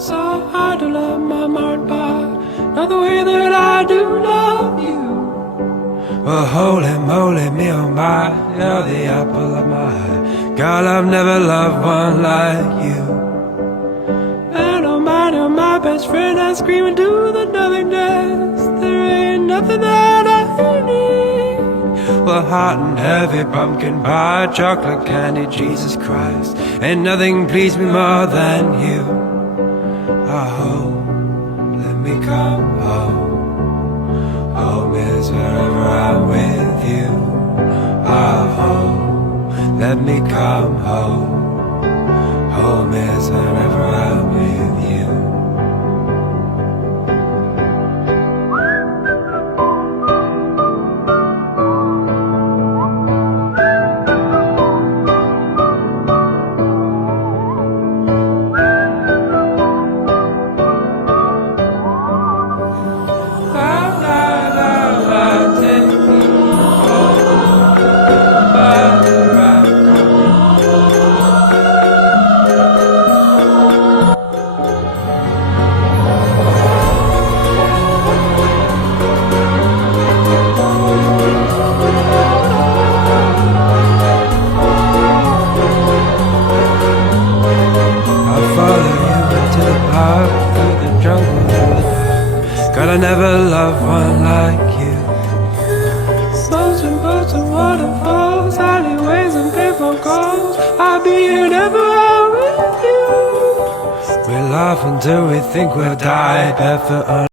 so hard to love my mind, but not the way that I do love you. Well, holy moly, me oh my, you're the apple of my eye. Girl, I've never loved one like you. And oh my best friend, I scream into the nothingness. There ain't nothing that I need. Well, hot and heavy pumpkin pie, chocolate candy, Jesus Christ, ain't nothing pleased me more than you. Oh, let me come home. Home is wherever I'm with you. Oh, let me come home. Home is wherever I'm with you. Through the jungle, God, I never loved one like you. Boats and boats and waterfalls, alleyways and paper calls, I'll be here never with you. We laugh until we think we'll die, barefoot on